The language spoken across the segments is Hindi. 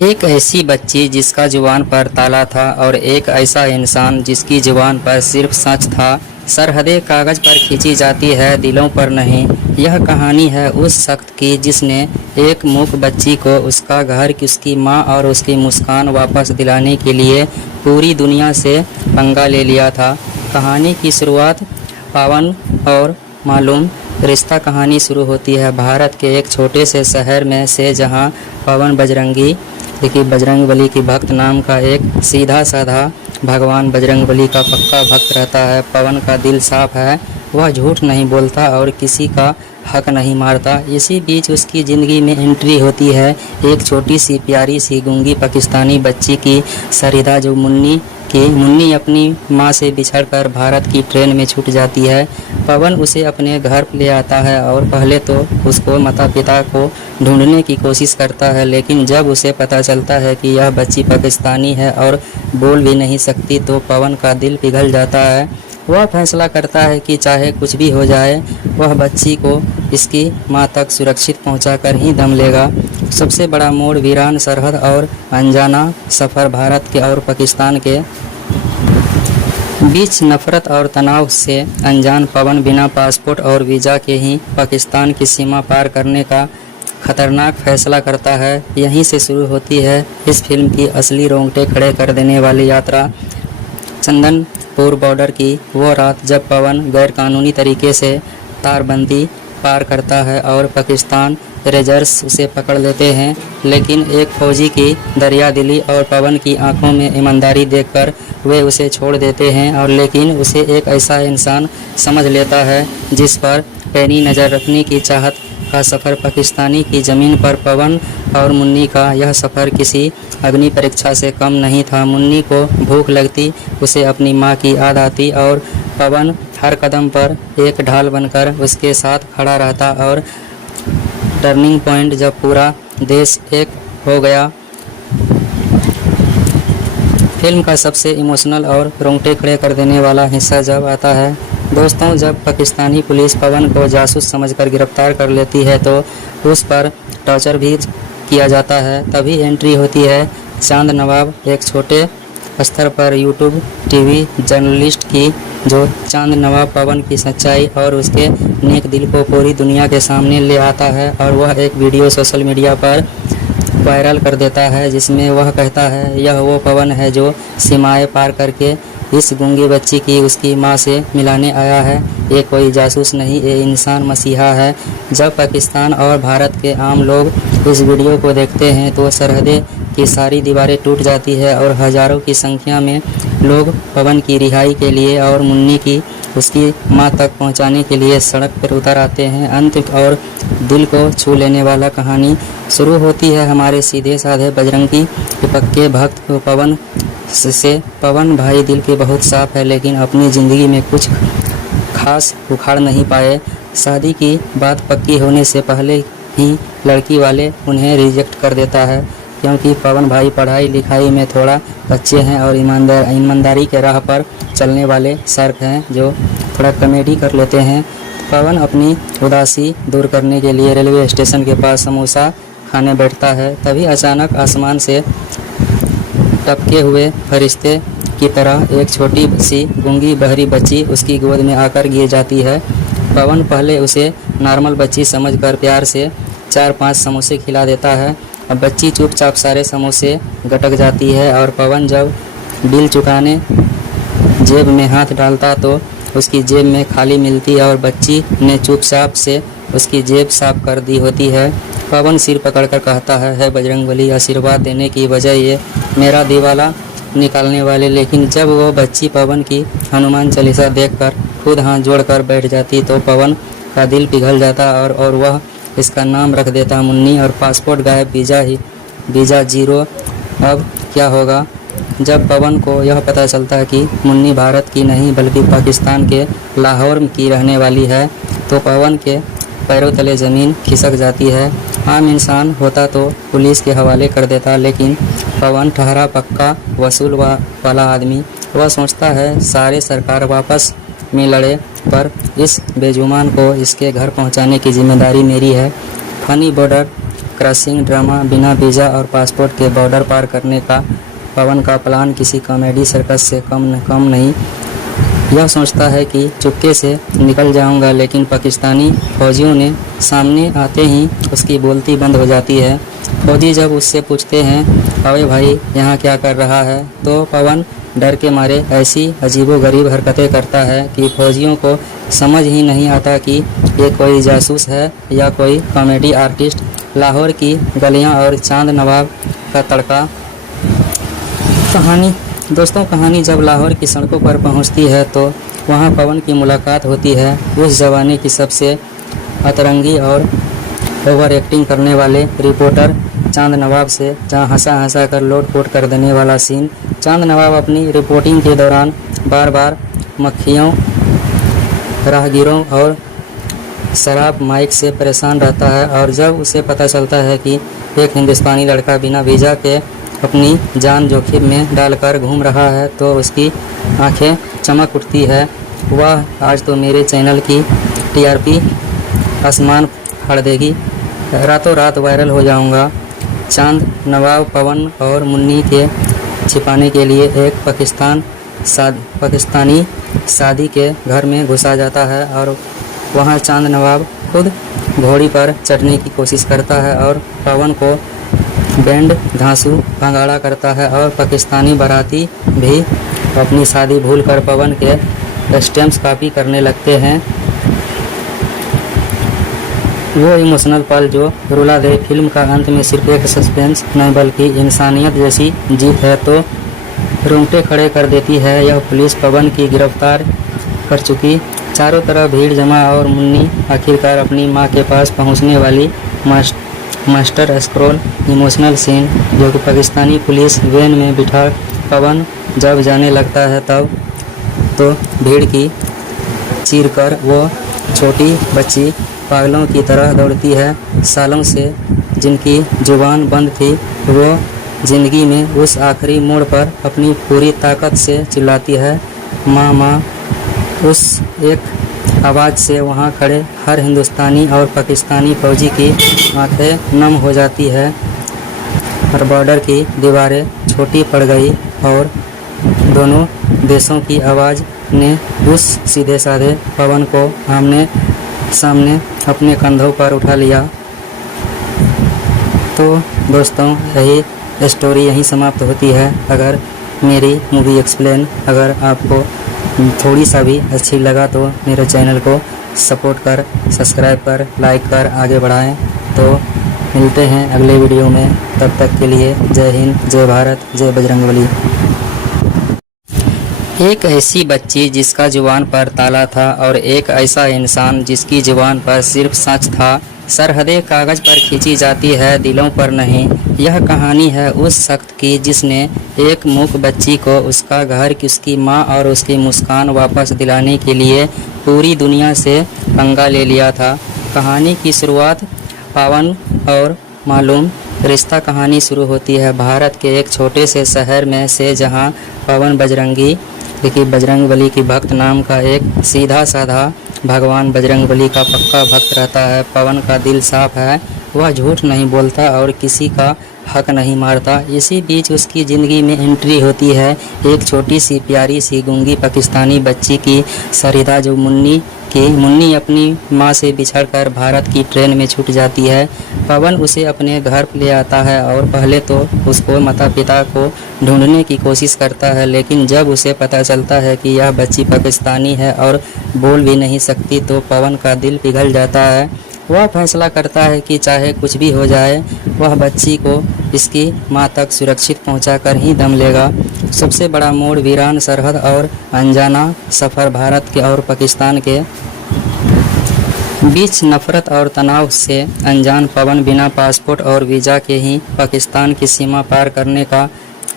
एक ऐसी बच्ची जिसका जुबान पर ताला था और एक ऐसा इंसान जिसकी जुबान पर सिर्फ सच था। सरहदें कागज़ पर खींची जाती है, दिलों पर नहीं। यह कहानी है उस शख्स की जिसने एक मूक बच्ची को उसका घर, उसकी माँ और उसकी मुस्कान वापस दिलाने के लिए पूरी दुनिया से पंगा ले लिया था। कहानी की शुरुआत पावन और मालूम रिश्ता कहानी शुरू होती है भारत के एक छोटे से शहर में से, जहाँ पवन बजरंगबली की भक्त नाम का एक सीधा साधा भगवान बजरंगबली का पक्का भक्त रहता है। पवन का दिल साफ है, वह झूठ नहीं बोलता और किसी का हक नहीं मारता। इसी बीच उसकी ज़िंदगी में एंट्री होती है एक छोटी सी प्यारी सी गूंगी पाकिस्तानी बच्ची की, सरिता, जो मुन्नी अपनी माँ से बिछड़कर भारत की ट्रेन में छूट जाती है। पवन उसे अपने घर ले आता है और पहले तो उसको माता पिता को ढूंढने की कोशिश करता है, लेकिन जब उसे पता चलता है कि यह बच्ची पाकिस्तानी है और बोल भी नहीं सकती तो पवन का दिल पिघल जाता है। वह फैसला करता है कि चाहे कुछ भी हो जाए, वह बच्ची को इसकी माँ तक सुरक्षित पहुंचाकर ही दम लेगा। सबसे बड़ा मोड़ वीरान सरहद और अनजाना सफ़र। भारत के और पाकिस्तान के बीच नफरत और तनाव से अनजान पवन बिना पासपोर्ट और वीज़ा के ही पाकिस्तान की सीमा पार करने का खतरनाक फैसला करता है। यहीं से शुरू होती है इस फिल्म की असली रोंगटे खड़े कर देने वाली यात्रा। चंदनपुर बॉर्डर की वो रात जब पवन गैरकानूनी तरीके से तारबंदी पार करता है और पाकिस्तान रेंजर्स उसे पकड़ लेते हैं, लेकिन एक फौजी की दरियादिली और पवन की आंखों में ईमानदारी देखकर वे उसे छोड़ देते हैं। और लेकिन उसे एक ऐसा इंसान समझ लेता है जिस पर पैनी नज़र रखने की चाहत का सफ़र। पाकिस्तानी की ज़मीन पर पवन और मुन्नी का यह सफ़र किसी अग्नि परीक्षा से कम नहीं था। मुन्नी को भूख लगती, उसे अपनी माँ की याद आती और पवन हर कदम पर एक ढाल बनकर उसके साथ खड़ा रहता। और टर्निंग पॉइंट जब पूरा देश एक हो गया। फिल्म का सबसे इमोशनल और रोंगटे खड़े कर देने वाला हिस्सा जब आता है दोस्तों, जब पाकिस्तानी पुलिस पवन को जासूस समझकर गिरफ्तार कर लेती है तो उस पर टॉर्चर भी किया जाता है। तभी एंट्री होती है चांद नवाब, एक छोटे स्तर पर यूट्यूब टीवी जर्नलिस्ट की, जो चांद नवाब पवन की सच्चाई और उसके नेक दिल को पूरी दुनिया के सामने ले आता है। और वह एक वीडियो सोशल मीडिया पर वायरल कर देता है जिसमें वह कहता है, यह वो पवन है जो सीमाएं पार करके इस गूंगी बच्ची की उसकी माँ से मिलाने आया है। ये कोई जासूस नहीं, ये इंसान मसीहा है। जब पाकिस्तान और भारत के आम लोग इस वीडियो को देखते हैं तो सरहदें की सारी दीवारें टूट जाती है और हज़ारों की संख्या में लोग पवन की रिहाई के लिए और मुन्नी की उसकी माँ तक पहुँचाने के लिए सड़क पर उतर आते हैं। अंत और दिल को छू लेने वाला कहानी शुरू होती है हमारे सीधे साधे बजरंगी के पक्के भक्त को पवन से। पवन भाई दिल के बहुत साफ है, लेकिन अपनी ज़िंदगी में कुछ खास उखाड़ नहीं पाए। शादी की बात पक्की होने से पहले ही लड़की वाले उन्हें रिजेक्ट कर देता है, क्योंकि पवन भाई पढ़ाई लिखाई में थोड़ा अच्छे हैं और ईमानदारी के राह पर चलने वाले सर्क हैं जो थोड़ा कॉमेडी कर लेते हैं। पवन अपनी उदासी दूर करने के लिए रेलवे स्टेशन के पास समोसा खाने बैठता है। तभी अचानक आसमान से टपके हुए फरिश्ते की तरह एक छोटी सी गूंगी बहरी बच्ची उसकी गोद में आकर गिर जाती है। पवन पहले उसे नॉर्मल बच्ची समझकर प्यार से 4-5 समोसे खिला देता है। अब बच्ची चुपचाप सारे समोसे गटक जाती है और पवन जब बिल चुकाने जेब में हाथ डालता तो उसकी जेब में खाली मिलती और बच्ची ने चुपचाप से उसकी जेब साफ कर दी होती है। पवन सिर पकड़कर कहता है बजरंगबली, आशीर्वाद देने की बजाय ये मेरा दिवाला निकालने वाले। लेकिन जब वो बच्ची पवन की हनुमान चालीसा देखकर खुद हाथ जोड़कर बैठ जाती तो पवन का दिल पिघल जाता और वह इसका नाम रख देता मुन्नी। और पासपोर्ट गायब, वीज़ा जीरो। अब क्या होगा? जब पवन को यह पता चलता कि मुन्नी भारत की नहीं बल्कि पाकिस्तान के लाहौर की रहने वाली है तो पवन के पैरों तले ज़मीन खिसक जाती है। आम इंसान होता तो पुलिस के हवाले कर देता, लेकिन पवन ठहरा पक्का वसूल वाला आदमी। वह सोचता है सारे सरकार वापस में लड़े, पर इस बेजुबान को इसके घर पहुंचाने की जिम्मेदारी मेरी है। फनी बॉर्डर क्रशिंग ड्रामा बिना वीज़ा और पासपोर्ट के बॉर्डर पार करने का पवन का प्लान किसी कॉमेडी सर्कस से कम नहीं। यह सोचता है कि चुपके से निकल जाऊंगा, लेकिन पाकिस्तानी फौजियों ने सामने आते ही उसकी बोलती बंद हो जाती है। फौजी जब उससे पूछते हैं, अबे भाई यहाँ क्या कर रहा है, तो पवन डर के मारे ऐसी अजीबोगरीब हरकतें करता है कि फौजियों को समझ ही नहीं आता कि ये कोई जासूस है या कोई कॉमेडी आर्टिस्ट। लाहौर की गलियां और चांद नवाब का तड़का। कहानी जब लाहौर की सड़कों पर पहुंचती है तो वहां पवन की मुलाकात होती है उस ज़माने की सबसे अतरंगी और ओवर एक्टिंग करने वाले रिपोर्टर चांद नवाब से, जहां हंसा कर लोट-पोट कर देने वाला सीन। चांद नवाब अपनी रिपोर्टिंग के दौरान बार बार मक्खियों, राहगीरों और शराब माइक से परेशान रहता है, और जब उसे पता चलता है कि एक हिंदुस्तानी लड़का बिना वीज़ा के अपनी जान जोखिम में डालकर घूम रहा है तो उसकी आंखें चमक उठती है। वाह, आज तो मेरे चैनल की टीआरपी आसमान फाड़ देगी, रातों रात वायरल हो जाऊंगा। चांद नवाब पवन और मुन्नी के छिपाने के लिए एक पाकिस्तानी शादी के घर में घुसा जाता है, और वहां चांद नवाब खुद घोड़ी पर चढ़ने की कोशिश करता है और पवन को बैंड धांसू भंगाड़ा करता है, और पाकिस्तानी बाराती भी अपनी शादी भूलकर पवन के स्टेम्स कॉपी करने लगते हैं। वो इमोशनल पल जो रुला दे। फिल्म का अंत में सिर्फ एक सस्पेंस नहीं बल्कि इंसानियत जैसी जीत है तो रोंगटे खड़े कर देती है। यह पुलिस पवन की गिरफ्तार कर चुकी। चारों तरफ भीड़ जमा और मुन्नी आखिरकार अपनी मां के पास पहुंचने वाली। मास्टर स्क्रोल इमोशनल सीन जो कि पाकिस्तानी पुलिस वैन में बिठा पवन जब जाने लगता है तब तो भीड़ की चीर कर वो छोटी बच्ची पागलों की तरह दौड़ती है। सालों से जिनकी जुबान बंद थी वो जिंदगी में उस आखिरी मोड़ पर अपनी पूरी ताकत से चिल्लाती है, माँ माँ। उस एक आवाज़ से वहाँ खड़े हर हिंदुस्तानी और पाकिस्तानी फौजी की आंखें नम हो जाती है। और बॉर्डर की दीवारें छोटी पड़ गई और दोनों देशों की आवाज़ ने उस सीधे साधे पवन को आमने सामने अपने कंधों पर उठा लिया। तो दोस्तों, यही स्टोरी यहीं समाप्त होती है। अगर मेरी मूवी एक्सप्लेन अगर आपको थोड़ी सा भी अच्छी लगा तो मेरे चैनल को सपोर्ट कर, सब्सक्राइब कर, लाइक कर आगे बढ़ाएं। तो मिलते हैं अगले वीडियो में, तब तक के लिए जय हिंद, जय भारत, जय बजरंगबली। एक ऐसी बच्ची जिसका जुबान पर ताला था और एक ऐसा इंसान जिसकी जुबान पर सिर्फ सच था। सरहदें कागज़ पर खींची जाती है, दिलों पर नहीं। यह कहानी है उस शख्स की जिसने एक मूक बच्ची को उसका घर, उसकी माँ और उसकी मुस्कान वापस दिलाने के लिए पूरी दुनिया से पंगा ले लिया था। कहानी की शुरुआत पवन और मालूम रिश्ता कहानी शुरू होती है भारत के एक छोटे से शहर में से, जहाँ पवन बजरंगबली की भक्त नाम का एक सीधा साधा भगवान बजरंगबली का पक्का भक्त रहता है। पवन का दिल साफ है, वह झूठ नहीं बोलता और किसी का हक नहीं मारता। इसी बीच उसकी ज़िंदगी में एंट्री होती है एक छोटी सी प्यारी सी गूंगी पाकिस्तानी बच्ची की, सरिता, जो मुन्नी अपनी माँ से बिछड़कर भारत की ट्रेन में छूट जाती है। पवन उसे अपने घर ले आता है और पहले तो उसको माता पिता को ढूंढने की कोशिश करता है, लेकिन जब उसे पता चलता है कि यह बच्ची पाकिस्तानी है और बोल भी नहीं सकती तो पवन का दिल पिघल जाता है। वह फैसला करता है कि चाहे कुछ भी हो जाए वह बच्ची को इसकी माँ तक सुरक्षित पहुंचाकर ही दम लेगा। सबसे बड़ा मोड़ वीरान सरहद और अनजाना सफ़र। भारत के और पाकिस्तान के बीच नफरत और तनाव से अनजान पवन बिना पासपोर्ट और वीज़ा के ही पाकिस्तान की सीमा पार करने का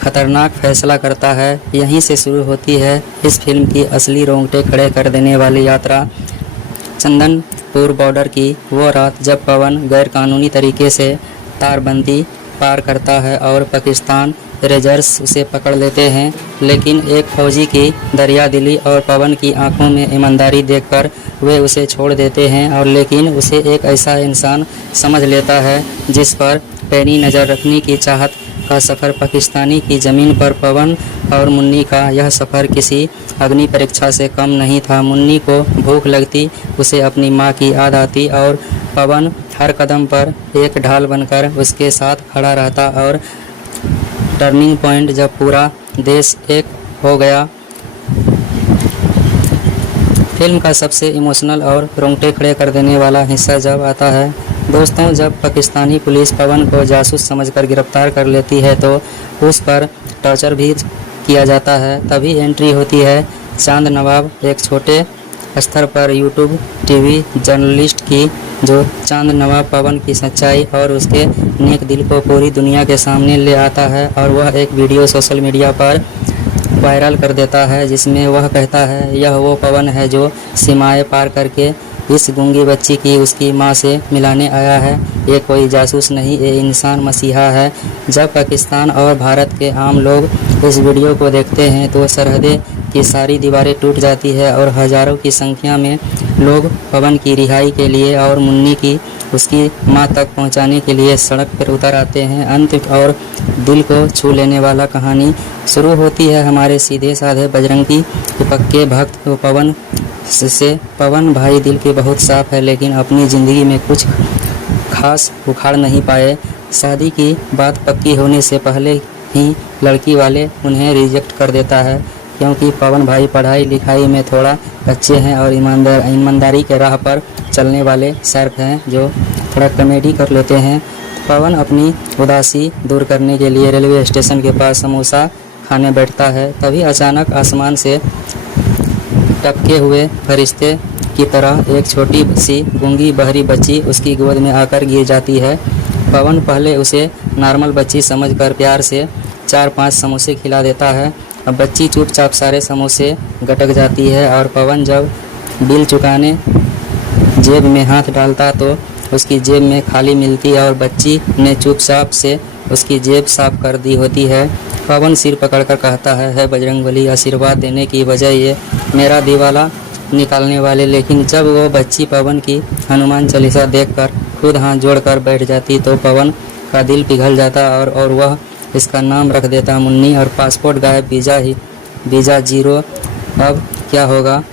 खतरनाक फैसला करता है। यहीं से शुरू होती है इस फिल्म की असली रोंगटे खड़े कर देने वाली यात्रा। चंदनपुर बॉर्डर की वो रात जब पवन गैरकानूनी तरीके से तारबंदी पार करता है और पाकिस्तान रेंजर्स उसे पकड़ लेते हैं। लेकिन एक फौजी की दरियादिली और पवन की आंखों में ईमानदारी देखकर वे उसे छोड़ देते हैं और लेकिन उसे एक ऐसा इंसान समझ लेता है जिस पर पैनी नज़र रखने की चाहत का सफ़र। पाकिस्तानी की ज़मीन पर पवन और मुन्नी का यह सफ़र किसी अग्नि परीक्षा से कम नहीं था। मुन्नी को भूख लगती, उसे अपनी माँ की याद आती और पवन हर कदम पर एक ढाल बनकर उसके साथ खड़ा रहता। और टर्निंग पॉइंट जब पूरा देश एक हो गया। फिल्म का सबसे इमोशनल और रोंगटे खड़े कर देने वाला हिस्सा जब आता है दोस्तों, जब पाकिस्तानी पुलिस पवन को जासूस समझकर गिरफ्तार कर लेती है तो उस पर टॉर्चर भी किया जाता है। तभी एंट्री होती है चांद नवाब, एक छोटे स्तर पर यूट्यूब टीवी जर्नलिस्ट की, जो चांद नवाब पवन की सच्चाई और उसके नेक दिल को पूरी दुनिया के सामने ले आता है। और वह एक वीडियो सोशल मीडिया पर वायरल कर देता है जिसमें वह कहता है, यह वो पवन है जो सीमाएं पार करके इस गूंगी बच्ची की उसकी मां से मिलाने आया है। ये कोई जासूस नहीं, ये इंसान मसीहा है। जब पाकिस्तान और भारत के आम लोग इस वीडियो को देखते हैं तो सरहदें की सारी दीवारें टूट जाती है और हज़ारों की संख्या में लोग पवन की रिहाई के लिए और मुन्नी की उसकी मां तक पहुंचाने के लिए सड़क पर उतर आते हैं। अंत और दिल को छू लेने वाला कहानी शुरू होती है हमारे सीधे साधे बजरंगी के पक्के भक्त पवन से। पवन भाई दिल के बहुत साफ है लेकिन अपनी ज़िंदगी में कुछ खास उखाड़ नहीं पाए। शादी की बात पक्की होने से पहले ही लड़की वाले उन्हें रिजेक्ट कर देता है क्योंकि पवन भाई पढ़ाई लिखाई में थोड़ा अच्छे हैं और ईमानदारी के राह पर चलने वाले सर्फ हैं जो थोड़ा कॉमेडी कर लेते हैं। पवन अपनी उदासी दूर करने के लिए रेलवे स्टेशन के पास समोसा खाने बैठता है। तभी अचानक आसमान से टपके हुए फरिश्ते की तरह एक छोटी सी गूंगी बहरी बच्ची उसकी गोद में आकर गिर जाती है। पवन पहले उसे नॉर्मल बच्ची समझकर प्यार से 4-5 समोसे खिला देता है। अब बच्ची चुपचाप सारे समोसे गटक जाती है और पवन जब बिल चुकाने जेब में हाथ डालता तो उसकी जेब में खाली मिलती और बच्ची ने चुपचाप से उसकी जेब साफ कर दी होती है। पवन सिर पकड़कर कहता है बजरंगबली, आशीर्वाद देने की बजाय ये मेरा दिवाला निकालने वाले। लेकिन जब वो बच्ची पवन की हनुमान चालीसा देखकर खुद हाथ जोड़कर बैठ जाती तो पवन का दिल पिघल जाता और वह इसका नाम रख देता मुन्नी। और पासपोर्ट गायब, वीज़ा जीरो। अब क्या होगा?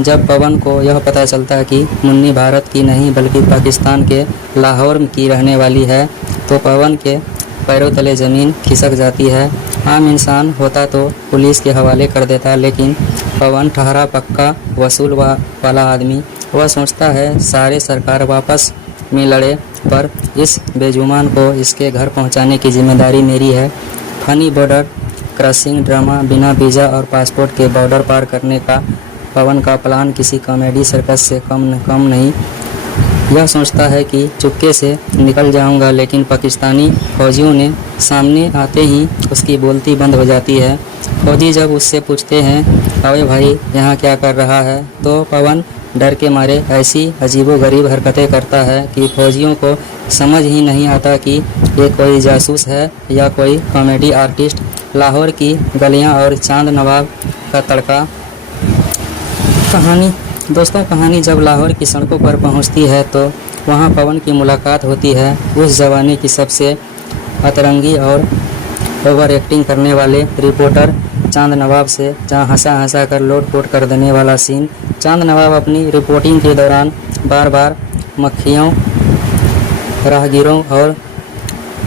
जब पवन को यह पता चलता कि मुन्नी भारत की नहीं बल्कि पाकिस्तान के लाहौर की रहने वाली है तो पवन के पैरों तले ज़मीन खिसक जाती है। आम इंसान होता तो पुलिस के हवाले कर देता, लेकिन पवन ठहरा पक्का वसूल वाला आदमी। वह सोचता है सारे सरकार वापस में लड़े पर इस बेजुबान को इसके घर पहुंचाने की जिम्मेदारी मेरी है। फनी बॉर्डर क्रॉसिंग ड्रामा, बिना वीज़ा और पासपोर्ट के बॉर्डर पार करने का पवन का प्लान किसी कॉमेडी सर्कस से कम नहीं। यह सोचता है कि चुपके से निकल जाऊंगा, लेकिन पाकिस्तानी फौजियों ने सामने आते ही उसकी बोलती बंद हो जाती है। फौजी जब उससे पूछते हैं, अबे भाई यहाँ क्या कर रहा है, तो पवन डर के मारे ऐसी अजीबोगरीब हरकतें करता है कि फौजियों को समझ ही नहीं आता कि ये कोई जासूस है या कोई कॉमेडी आर्टिस्ट। लाहौर की गलियाँ और चांद नवाब का तड़का। कहानी जब लाहौर की सड़कों पर पहुंचती है तो वहां पवन की मुलाकात होती है उस ज़माने की सबसे अतरंगी और ओवर एक्टिंग करने वाले रिपोर्टर चांद नवाब से, जहां हंसा कर लोट-पोट कर देने वाला सीन। चांद नवाब अपनी रिपोर्टिंग के दौरान बार बार मक्खियों, राहगीरों और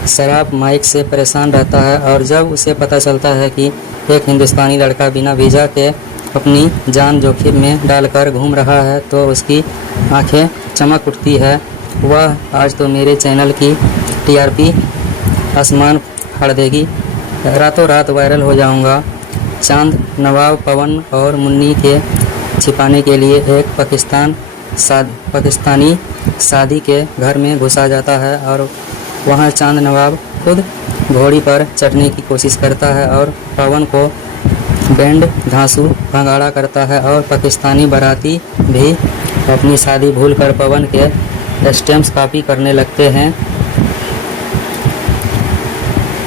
शराब माइक से परेशान रहता है और जब उसे पता चलता है कि एक हिंदुस्तानी लड़का बिना वीज़ा के अपनी जान जोखिम में डालकर घूम रहा है तो उसकी आंखें चमक उठती है। वह आज तो मेरे चैनल की टीआरपी आसमान फाड़ देगी, रातों रात वायरल हो जाऊंगा। चांद नवाब पवन और मुन्नी के छिपाने के लिए एक पाकिस्तानी शादी के घर में घुसा जाता है और वहां चांद नवाब खुद घोड़ी पर चढ़ने की कोशिश करता है और पवन को बैंड घांसू भंगाड़ा करता है और पाकिस्तानी बाराती भी अपनी शादी भूलकर पवन के स्टैम्प्स कॉपी करने लगते हैं।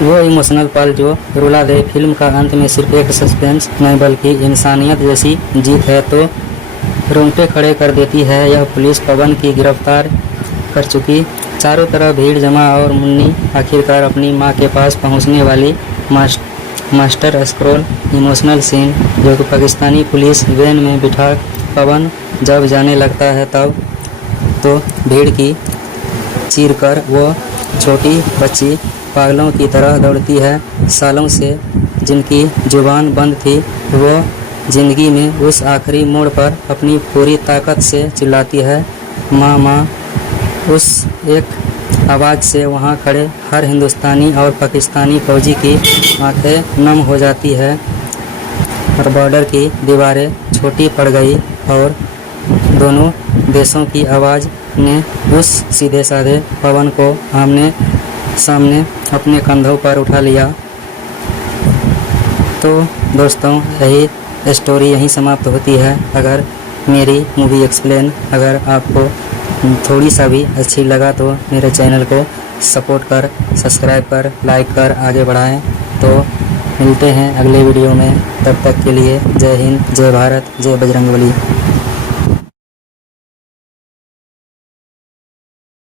वो इमोशनल पल जो रुला दे। फिल्म का अंत में सिर्फ एक सस्पेंस नहीं बल्कि इंसानियत जैसी जीत है तो रोंगटे खड़े कर देती है। यह पुलिस पवन की गिरफ्तार कर चुकी। चारों तरफ भीड़ जमा और मुन्नी आखिरकार अपनी मां के पास पहुंचने वाली। मास्टर स्क्रोल इमोशनल सीन जो कि पाकिस्तानी पुलिस वैन में बिठा पवन जब जाने लगता है तब तो भीड़ की चीर कर वो छोटी बच्ची पागलों की तरह दौड़ती है। सालों से जिनकी जुबान बंद थी वो जिंदगी में उस आखिरी मोड़ पर अपनी पूरी ताकत से चिल्लाती है, माँ माँ। उस एक आवाज़ से वहाँ खड़े हर हिंदुस्तानी और पाकिस्तानी फौजी की आंखें नम हो जाती है और बॉर्डर की दीवारें छोटी पड़ गई और दोनों देशों की आवाज़ ने उस सीधे साधे पवन को आमने सामने अपने कंधों पर उठा लिया। तो दोस्तों यही स्टोरी यहीं समाप्त होती है। अगर मेरी मूवी एक्सप्लेन अगर आपको थोड़ी सा भी अच्छी लगा तो मेरे चैनल को सपोर्ट कर, सब्सक्राइब कर, लाइक कर आगे बढ़ाएं। तो मिलते हैं अगले वीडियो में, तब तक के लिए जय हिंद, जय भारत, जय बजरंगबली।